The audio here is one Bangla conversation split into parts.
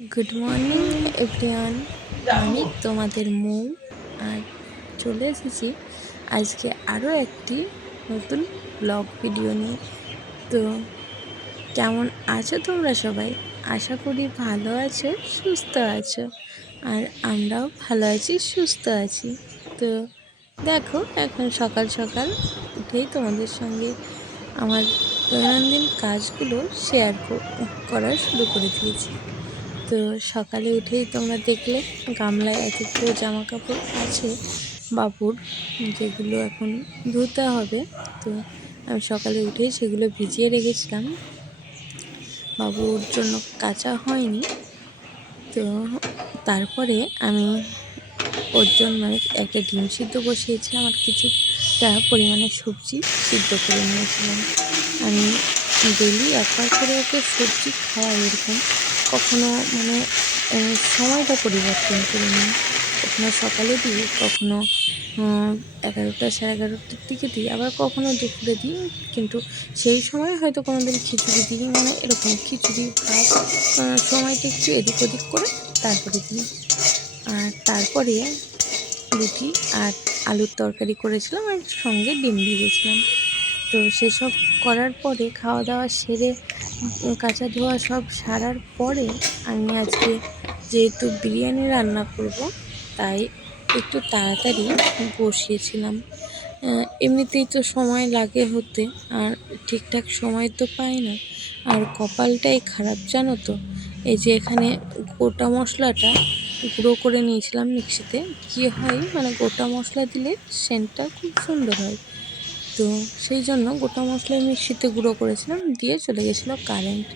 গুড মর্নিং এভরিওয়ান আমি তোমাদের মৌ আর চলে এসেছি আজকে আরও একটি নতুন ব্লগ ভিডিও নিয়ে। তো কেমন আছো তোমরা সবাই? আশা করি ভালো আছো, সুস্থ আছো, আর আমরাও ভালো আছি, সুস্থ আছি। তো দেখো, এখন সকাল সকাল উঠেই তোমাদের সঙ্গে আমার দৈনন্দিন কাজগুলো শেয়ার করা শুরু করে দিয়েছি। তো সকালে উঠেই তোমরা দেখলে গামলায় একটু জামা কাপড় আছে, বাবুর, যেগুলো এখন ধুতে হবে। তো আমি সকালে উঠেই সেগুলো ভিজিয়ে রেখেছিলাম। বাবুর জন্য কাঁচা হয়নি। তো তারপরে আমি ওর জন্য একটা ডিম সিদ্ধ বসিয়েছিলাম আর কিছুটা পরিমাণে সবজি সিদ্ধ করে নিয়েছিলাম। আমি ডেলি একবার করে ওকে সবজি খাওয়াই এরকম। কখনো মানে সময়টা পরিবর্তন করে নিই কখনো সকালে দিই, কখনো এগারোটা সাড়ে এগারোটার দিকে দিই, আবার কখনো দুপুরে দিই, কিন্তু সেই সময় হয়তো কোনো দিন খিচুড়ি দিই মানে এরকম খিচুড়ি ভাত সময়টা একটু এদিক ওদিক করে তারপরে দিই। আর তারপরে রুটি আর আলুর তরকারি করেছিলাম, আর সঙ্গে ডিম দিয়েছিলাম তো সেসব করার পরে খাওয়া দাওয়া সেরে কাঁচা ধোয়া সব সারার পরে আমি আজকে যেহেতু বিরিয়ানি রান্না করব, তাই একটু তাড়াতাড়ি বসিয়েছিলাম। এমনিতেই তো সময় লাগে হতে, আর ঠিকঠাক সময় তো পাই না। আর কপালটাই খারাপ, জানো তো? এই যে এখানে গোটা মশলাটা গুঁড়ো করে নিয়েছিলাম মিক্সিতে, কী হয় মানে গোটা মশলা দিলে সেন্টটা খুব সুন্দর হয়। তো সেই জন্য গোটা মশলা মিক্সিতে গুঁড়ো করেছিলাম, দিয়ে চলে গেছিল কারেন্ট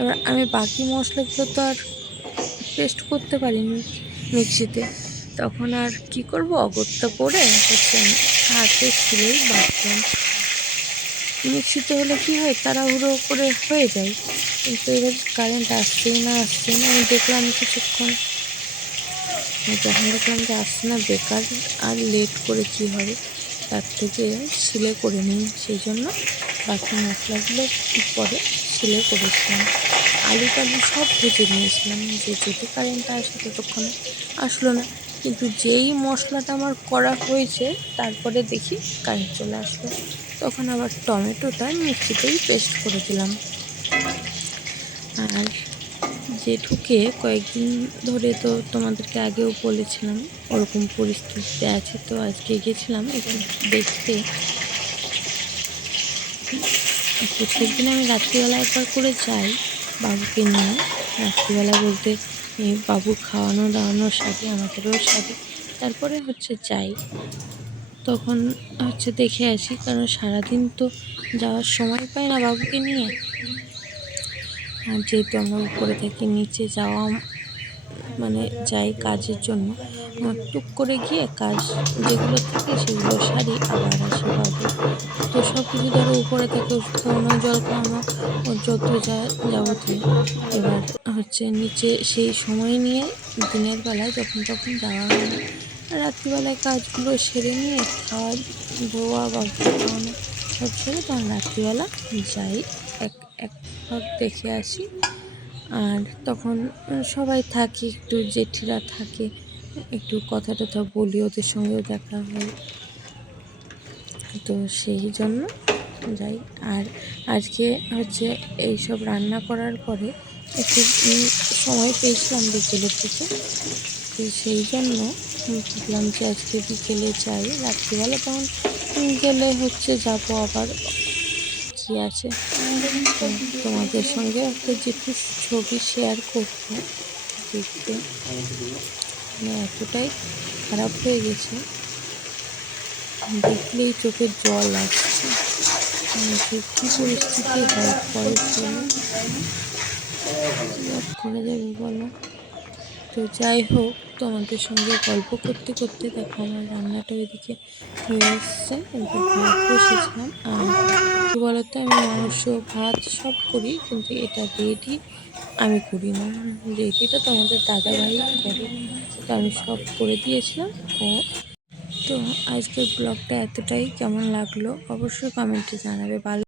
এবার আমি বাকি মশলাগুলো তো আর পেস্ট করতে পারিনি মিক্সিতে। তখন আর কি করব, অগত্যা করে হচ্ছে হাতে ছিলেই বাটতাম মিক্সিতে হলে কি হয়, তাড়াহুড়ো করে হয়ে যায়। কিন্তু এবার কারেন্ট আসছেই না আসছেই না, আমি দেখলাম কিছুক্ষণ। যখন দেখলাম যে আসছে না, বেকার আর লেট করে কী হবে? তার থেকে সিলে করে নিই সেই জন্য বাকি মশলাগুলো পরে সিলে করেছিলাম। আলু টালু সব ভেজে নিয়েছিলাম, যে যদি কারেন্টটা আসে ততক্ষণে আসলো না। কিন্তু যেই মশলাটা আমার করা হয়েছে, তারপরে দেখি কারেন্ট চলে আসলো। তখন আবার টমেটোটা মিক্সিতেই পেস্ট করে দিলাম। আর জেঠুকে কয়েকদিন ধরে তো তোমাদেরকে আগেও বলেছিলাম, ওরকম পরিস্থিতিতে আছে তো আজকে গেছিলাম একটু দেখতে। প্রত্যেক দিন আমি রাত্রিবেলা একবার করে যাই বাবুকে নিয়ে। রাত্রিবেলা বলতে বাবুর খাওয়ানো, দাওয়ানোর সাথে আমাদেরও সাথে তারপরে হচ্ছে যাই। তখন হচ্ছে দেখে আসি, কারণ সারাদিন তো যাওয়ার সময় পাই না বাবুকে নিয়ে। আর যেহেতু আমরা উপরে থাকি, নিচে যাওয়া মানে যাই কাজের জন্য। টুক করে গিয়ে কাজ যেগুলো থাকে সেগুলো সারি, আবার আসি বাবু তো সব কিছু ধরো উপরে থাকে খাওয়ানো জল খাওয়ানো ও যত যা যাবতীয়। এবার হচ্ছে নিচে সেই সময় নিয়ে দিনের বেলায় যখন তখন যাওয়া হয় না। রাত্রিবেলায় কাজগুলো সেরে নিয়ে খাওয়া, ধোয়া বা খাওয়ানো সব সেরে তখন রাত্রিবেলা যাই। এক এক ভাগ দেখে আসি। আর তখন সবাই থাকি, একটু জেঠিরা থাকে, একটু কথা টথা বলি, ওদের সঙ্গেও দেখা হয়। তো সেই জন্য যাই। আর আজকে হচ্ছে এইসব রান্না করার পরে একটু সময় পেয়েছিলাম বিকেলের দিকে। তো সেই জন্য ভাবলাম যে আজকে বিকেলে যাই। রাত্রিবেলা তখন গেলে হচ্ছে যাব আবার কি আছে? তোমাদের সঙ্গে একটা যেটু ছবি শেয়ার করব। দেখতে। মানে এতটাই খারাপ হয়ে গেছে। দেখলেই চোখের জল আসছে। যে কী পরিস্থিতি হয় পরের জন্য করা যাবে বলো? তো যাই হোক, তোমাদের সঙ্গে গল্প করতে করতে দেখো আমার রান্নাটা ওইদিকে হয়ে এসছে। বসেছিলাম আর বলতো, আমি মাংস, ভাত সব করি, কিন্তু এটা রেডি আমি করি না। রেডিটা তো আমাদের দাদাভাই করে, তো আমি সব করে দিয়েছিলাম। ও তো আজকের ব্লগটা এতটাই। কেমন লাগল? অবশ্যই কমেন্টে জানাবে। ভালো